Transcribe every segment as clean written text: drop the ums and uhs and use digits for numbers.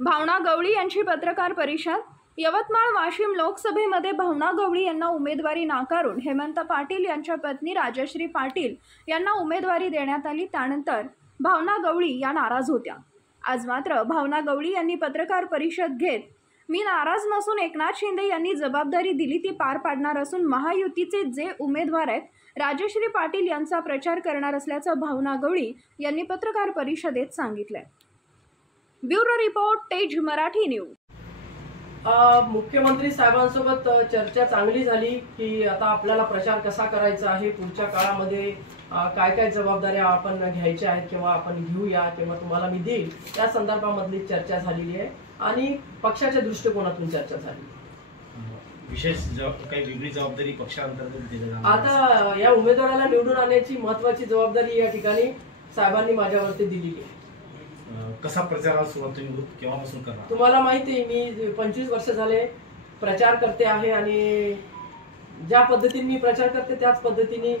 भावना गवळी यांची पत्रकार परिषद। यवतमाळ वाशिम लोकसभेमध्ये भावना गवळी यांना उमेदवारी नाकारून हेमंत पाटील यांच्या पत्नी राजश्री पाटील यांना उमेदवारी देण्यात आली। त्यानंतर भावना गवळी या नाराज होत्या। आज मात्र भावना गवळी यांनी पत्रकार परिषद घेत मी नाराज नसून एकनाथ शिंदे यांनी जबाबदारी दिली ती पार पाडणार असून महायुतीचे जे उमेदवार आहेत राजश्री पाटील यांचा प्रचार करणार असल्याचं भावना गवळी यांनी पत्रकार परिषदेत सांगितलं। ब्युरो रिपोर्ट तेज मराठी न्यूज। मुख्यमंत्री साहेबांसोबत चर्चा चांगली झाली की आता आपल्याला प्रचार कसा करायचा आहे, पुढच्या काळामध्ये काय काय जबाबदाऱ्या आपण घ्यायच्या आहेत किंवा आपण घेऊया किंवा तुम्हाला मी देईल त्या संदर्भामधली चर्चा झालेली आहे आणि पक्षाच्या दृष्टिकोनातून चर्चा झाली। विशेष काही वेगळी जबाबदारी पक्षांतर्गत दिली जाणार आता या उमेदवाराला निवडून आणण्याची महत्त्वाची जबाबदारी या ठिकाणी साहेबांनी माझ्यावरती दिलेली आहे। कसा प्रचाराला सुरुवात तुम्ही केव्हापासून करणार? तुम्हाला माहिती आहे मी 25 वर्ष झाले प्रचार करते आहे आणि ज्या पद्धतीने मी प्रचार करते त्याच पद्धतीने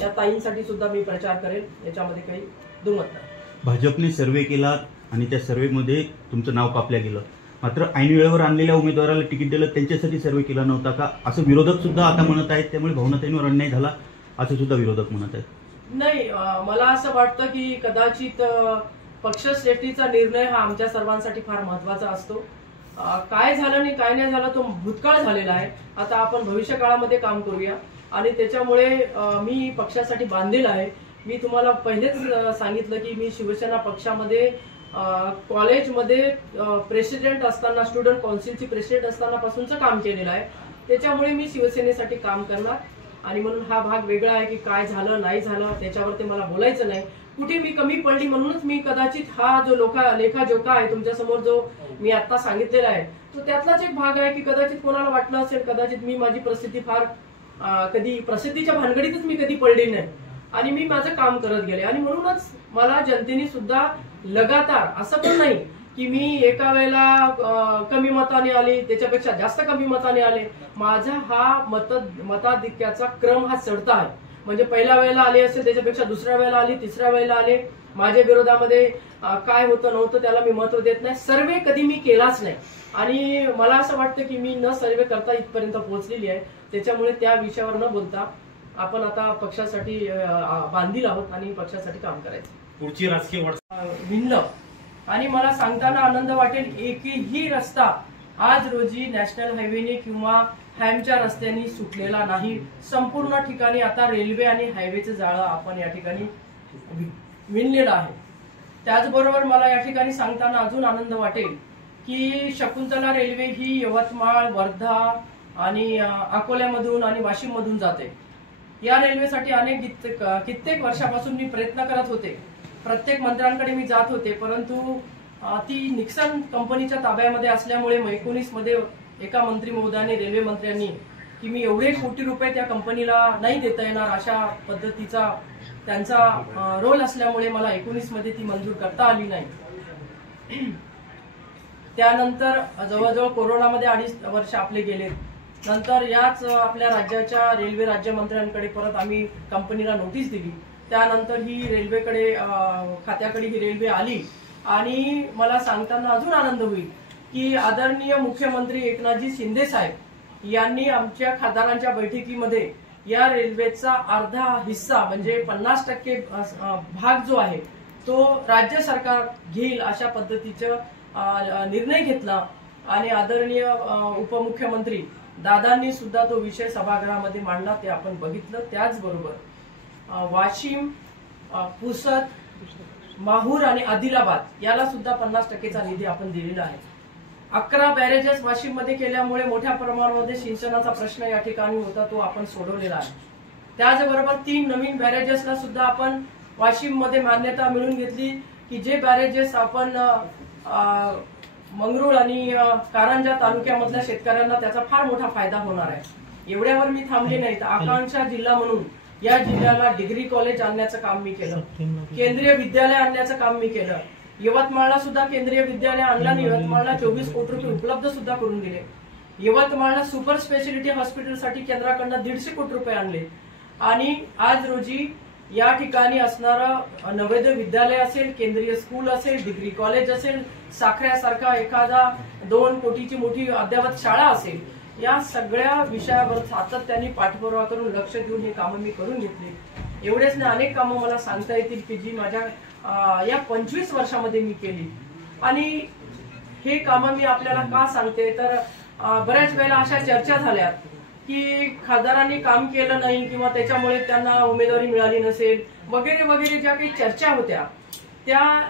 या ताईंसाठी सुद्धा मी प्रचार करेल, याच्यामध्ये काही दुमत नाही। भाजपने सर्वे केला आणि त्या सर्वेमध्ये तुमचं नाव कापलं गेलं, मात्र ऐन वेळेवर आणलेल्या उमेदवाराला तिकीट दिलं त्यांच्यासाठी सर्वे केला नव्हता का असं विरोधक सुद्धा आता म्हणत आहेत। त्यामुळे भावनाताईंवर अन्याय झाला असं सुद्धा विरोधक म्हणत आहेत। नाही, मला असं वाटतं की कदाचित पक्षश्रेष्ठीचा निर्णय हा आमच्या सर्वांसाठी फार महत्त्वाचा असतो। काय झालं आणि काय नाही झालं तो भूतकाळ झालेला आहे। आता आपण भविष्य काळामध्ये काम करूया आणि त्याच्यामुळे मी पक्षासाठी बांधील आहे। मी तुम्हाला पहिलेच सांगितलं की मी शिवसेना पक्षामध्ये कॉलेजमध्ये प्रेसिडेंट असताना, स्टुडंट काउन्सिलची प्रेसिडेंट असताना पासूनचं काम केलेलं आहे। त्याच्यामुळे मी शिवसेनेसाठी काम करणार आणि म्हणून हा भाग वेगळा आहे की काय झालं नाही झालं त्याच्यावरती मला बोलायचं नाही। कुठे मी कमी पडली म्हणूनच मी कदाचित हा जो लेखाजोखा आहे तुमच्या समोर जो मी आता सांगितलेला आहे तो त्यातलाच एक भाग आहे की कदाचित कोणाला वाटलं असेल कदाचित मी माझी प्रसिद्धी फार कधी प्रसिद्धीच्या भानगडीतच मी कधी पडली नाही आणि मी माझं काम करत गेले आणि म्हणूनच मला जनतेने सुद्धा लगातार असं पण नाही की मी एका वेळेला कमी मताने आले त्याच्यापेक्षा जास्त कमी मताने आले। माझा हा मताधिक्याचा क्रम हा चढता आहे। म्हणजे पहिल्या वेळेला आले असेल त्याच्यापेक्षा दुसऱ्या वेळेला आले, तिसऱ्या वेळेला आले। माझ्या विरोधामध्ये काय होतं नव्हतं त्याला मी महत्व देत नाही। सर्वे कधी मी केलाच नाही आणि मला असं वाटतं की मी न सर्वे करता इथपर्यंत पोहोचलेली आहे। त्याच्यामुळे त्या विषयावर न बोलता आपण आता पक्षासाठी बांधील आहोत आणि पक्षासाठी काम करायचं। पुढची राजकीय वाटचाल भिन्न आणि मला सांगताना आनंद वाटेल एकही रस्ता आज रोजी नॅशनल हायवेने किंवा हॅमच्या रस्त्यांनी सुटलेला नाही। संपूर्ण ठिकाणी आता रेल्वे आणि हायवेचं जाळं आपण या ठिकाणी विणलेलं आहे। त्याचबरोबर मला या ठिकाणी सांगताना अजून आनंद वाटेल की शकुंतला रेल्वे ही यवतमाळ, वर्धा आणि अकोल्यामधून आणि वाशिम मधून जाते। या रेल्वेसाठी कित्येक वर्षापासून मी प्रयत्न करत होते, प्रत्येक मंत्र्यांकडे मी जात होते, परंतु ती निक्सन कंपनीच्या ताब्यामध्ये असल्यामुळे 19 मध्ये एका मंत्री महोदयाने, रेल्वे मंत्र्यांनी की मी एवढे कोटी रुपये त्या कंपनीला नाही देता येणार अशा पद्धतीचा त्यांचा रोल असल्यामुळे मला 19 मध्ये ती मंजूर करता आली नाही। त्यानंतर जवळजवळ कोरोनामध्ये 2.5 वर्ष आपले गेले। नंतर याच आपल्या राज्याच्या रेल्वे राज्यमंत्र्यांकडे परत आम्ही कंपनीला नोटीस दिली। त्यानंतर ही रेल्वेकडे खात्याकडे ही रेल्वे आली आणि मला सांगताना अजून आनंद होईल की आदरणीय मुख्यमंत्री एकनाथजी शिंदे साहेब यांनी आमच्या खासदारांच्या बैठकीमध्ये या रेल्वेचा अर्धा हिस्सा म्हणजे 50% भाग जो आहे तो राज्य सरकार घेईल अशा पद्धतीचा निर्णय घेतला आणि आदरणीय उपमुख्यमंत्री दादांनी सुद्धा तो विषय सभागृहामध्ये मांडला, ते आपण बघितलं। त्याचबरोबर वाशिम, पुसद, माहूर आणि आदिलाबाद याला सुद्धा 50%चा निधी आपण दिलेला आहे। 11 बॅरेजेस वाशिम मध्ये केल्यामुळे मोठ्या प्रमाणामध्ये सिंचनाचा प्रश्न या ठिकाणी होता तो आपण सोडवलेला आहे। त्याचबरोबर 3 नवीन बॅरेजेसला सुद्धा आपण वाशिम मध्ये मान्यता मिळवून घेतली की जे बॅरेजेस आपण मंगरुळ आणि कारंजा तालुक्यामधल्या शेतकऱ्यांना त्याचा फार मोठा फायदा होणार आहे। एवढ्यावर मी थांबले नाही, तर आकांक्षा जिल्हा म्हणून या जिल्ह्याला डिग्री कॉलेज आणण्याचं काम मी केलं, केंद्रीय विद्यालय आणण्याचं काम मी केलं। यवतमाळला सुद्धा केंद्रीय विद्यालय आणलं आणि यवतमाळला 24 कोटी रुपये उपलब्ध सुद्धा करून दिले। यवतमाळला सुपर स्पेशालिटी हॉस्पिटलसाठी केंद्राकडून 150 कोटी रुपये आणले आणि आज रोजी या ठिकाणी असणारं नवोदय विद्यालय असेल, केंद्रीय स्कूल असेल, डिग्री कॉलेज असेल, साखऱ्यासारखा एखादा 2 कोटीची मोठी अद्ययावत शाळा असेल, या सगळ्या विषयावर सातत्याने पाठपुरावा करून लक्ष देऊन हे कामं मी करून घेतली. एवढेच नाही, अनेक कामं मला सांगता येतील की जी माझ्या या 25 वर्षामध्ये मी केली. आणि हे कामं मी आपल्याला का सांगते तर बऱ्याच वेळेला अशा चर्चा झाल्या की खासदारांनी काम केलं नाही किंवा त्याच्यामुळे त्यांना उमेदवारी मिळाली नसेल वगैरे वगैरे ज्या काही चर्चा होत्या, त्या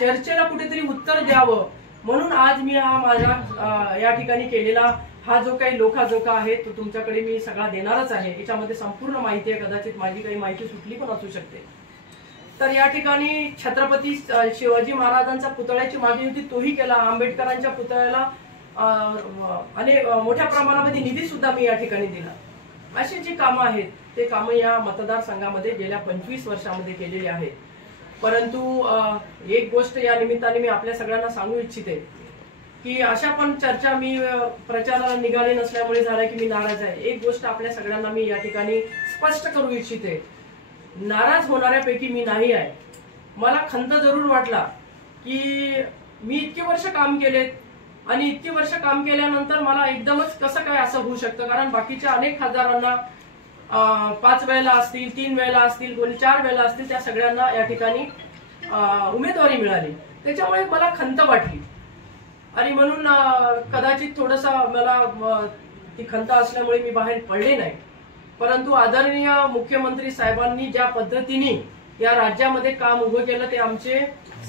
चर्चेला कुठेतरी उत्तर द्यावं म्हणून आज मी हा माझ्या या ठिकाणी केलेला हा जो काही लोकाजोका आहे तो तुमच्याकडे मी सगळा देणारच आहे. याच्यामध्ये संपूर्ण माहिती आहे, कदाचित माझी काही माहिती सुटली पण असू शकते. तर या ठिकाणी छत्रपती शिवाजी महाराजांचा पुतळ्याची मागणी होती, तोही केला. आंबेडकरांच्या पुतळ्याला मोठ्या प्रमाणामध्ये निधी सुद्धा मी या ठिकाणी दिला. अशी जी कामं आहेत ते कामं या मतदारसंघामध्ये गेल्या 25 वर्षामध्ये केलेली आहेत. परंतु एक गोष्ट या निमित्ताने मी आपल्या सगळ्यांना सांगू इच्छिते की अशा पण चर्चा मी प्रचाराला निघाले नसल्यामुळे झाल्या की मी नाराज आहे. एक गोष्ट आपल्या सगळ्यांना मी या ठिकाणी स्पष्ट करू इच्छिते, नाराज होणाऱ्यापैकी मी नाही आहे. मला खंत जरूर वाटला की मी इतके वर्ष काम केलेत आणि इतकी वर्ष काम केल्यानंतर मला एकदमच कसं काय असं होऊ शकतं, कारण बाकीच्या अनेक खासदारांना 5 वेळेला असतील, 3 वेळेला असतील, कोणी 4 वेळेला असतील, त्या सगळ्यांना या ठिकाणी उमेदवारी मिळाली. त्याच्यामुळे मला खंत वाटली आणि म्हणून कदाचित थोडंसं मला ती खंत असल्यामुळे मी बाहेर पडले नाही. परंतु आदरणीय मुख्यमंत्री साहेबांनी ज्या पद्धतीने या राज्यामध्ये काम उभं केलं ते आमचे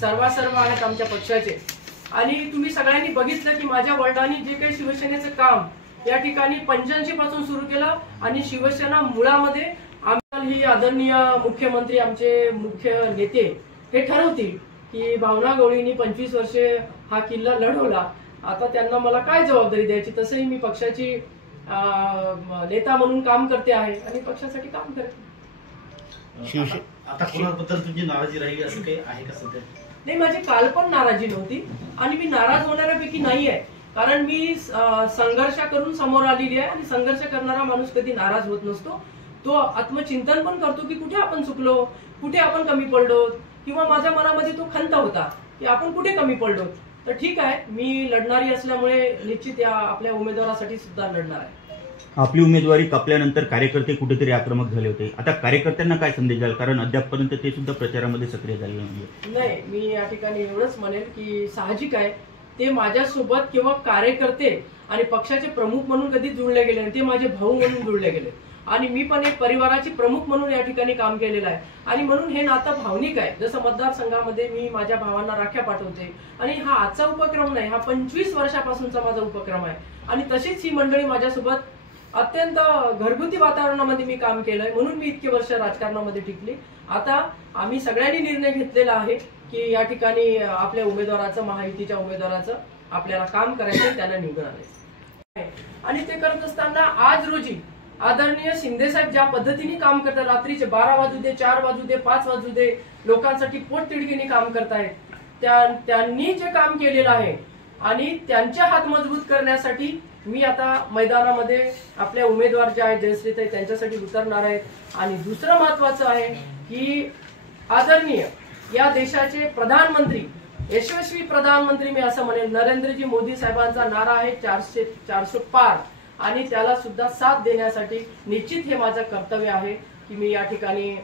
सर्वासर्व आहेत, आमच्या पक्षाचे. आणि तुम्ही सगळ्यांनी बघितलं की माझ्या वडिलांनी जे काही शिवसेनेचं काम या ठिकाणी 85 पासून सुरू केलं आणि शिवसेना मुळामध्ये आम्हाला ही आदरणीय मुख्यमंत्री आमचे मुख्य नेते हे ठरवतील की भावना गवळींनी 25 वर्षे हा किल्ला लढवला, आता त्यांना मला काय जबाबदारी द्यायची. तसंही मी पक्षाची नेता म्हणून काम करते आहे आणि पक्षासाठी काम करते. आता कोणाबद्दल तुमची नाराजी राहिली असं काही आहे का सध्या? नाही, माझी काल पण नाराजी नव्हती आणि मी नाराज होणाऱ्यापैकी नाही आहे, कारण मी संघर्ष करून समोर आलेली आहे आणि संघर्ष करणारा माणूस कधी नाराज होत नसतो. तो आत्मचिंतन पण करतो की कुठे आपण चुकलो, कुठे आपण कमी पडलो, किंवा माझ्या मनामध्ये तो खंत होता की आपण कुठे कमी पडलो. तर ठीक आहे, मी लढणारी असल्यामुळे निश्चित या आपल्या उमेदवारासाठी सुद्धा लढणार आहे. आपली उमेदवारी कापल्यानंतर कार्यकर्ते कुठेतरी आक्रमक झाले होते, आता कार्यकर्त्यांना काय संदेश द्याल, कारण अद्यापपर्यंत ते सुद्धा प्रचारामध्ये सक्रिय झाले नाही. मी या ठिकाणी एवढंच म्हणेल की साहजिक आहे, ते माझ्यासोबत किंवा कार्यकर्ते आणि पक्षाचे प्रमुख म्हणून कधी जुळले गेले नाही, ते माझे भाऊ म्हणून जुळले गेले आणि मी पण एक परिवाराची प्रमुख म्हणून या ठिकाणी काम केलेलं आहे. आणि म्हणून हे नातं भावनिक आहे. जसं मतदारसंघामध्ये मी माझ्या भावांना राख्या पाठवते आणि हा आजचा उपक्रम नाही, हा 25 वर्षापासूनचा माझा उपक्रम आहे. आणि तशीच ही मंडळी माझ्यासोबत अत्यंत घरगुती वातावरणामध्ये मी काम केलंय, म्हणून मी इतके वर्ष राजकारणामध्ये टिकली. आता आम्ही सगळ्यांनी निर्णय घेतलेला आहे की या ठिकाणी आपल्या उमेदवाराचं, महायुतीच्या उमेदवाराचं आपल्याला काम करायचं, त्यांना निवडून आणायचं. आणि ते करत असताना आज रोजी आदरणीय शिंदेसाहेब ज्या पद्धतीने काम करतात, रात्रीचे 12 वाजू दे, 4 वाजू दे, 5 वाजू दे, लोकांसाठी पोटतिडकीने काम करतायत. त्यांनी जे काम केलेलं आहे आणि त्यांचे हात मजबूत करण्यासाठी मी आता मैदानामध्ये आपल्या उमेदवार जे आहेत जयश्रीताई त्यांच्यासाठी उतरणार आहेत. आणि दुसरं महत्वाचं आहे की आदरणीय या देशाचे प्रधानमंत्री, यशस्वी प्रधानमंत्री मी असं म्हणेल, नरेंद्रजी मोदी साहेबांचा नारा आहे 400 पार, आणि त्याला सुद्धा साथ देण्यासाठी निश्चित हे माझं कर्तव्य आहे की मी या ठिकाणी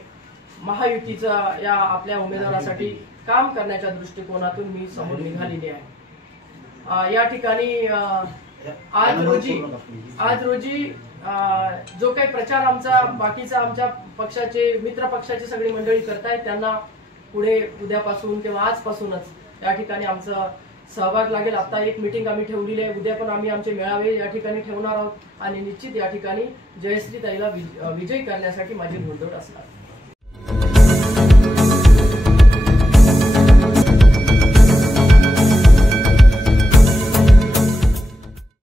महायुतीचा या आपल्या उमेदवारासाठी काम करण्याच्या दृष्टिकोनातून मी समोर निघालेली आहे. या ठिकाणी आज रोजी जो काही प्रचार आमचा बाकीचा आमच्या पक्षाचे मित्र पक्षाची सगळी मंडळी करतायत, त्यांना पुढे उद्यापासून किंवा आजपासूनच या ठिकाणी आमचा सहभाग लागेल. आता एक मीटिंग आम्ही ठेवलेली आहे, उद्या पण आम्ही आमचे मेळावे या ठिकाणी ठेवणार आहोत आणि निश्चित या ठिकाणी जयश्रीताईला विजयी करण्यासाठी माझी धुळधोड असणार.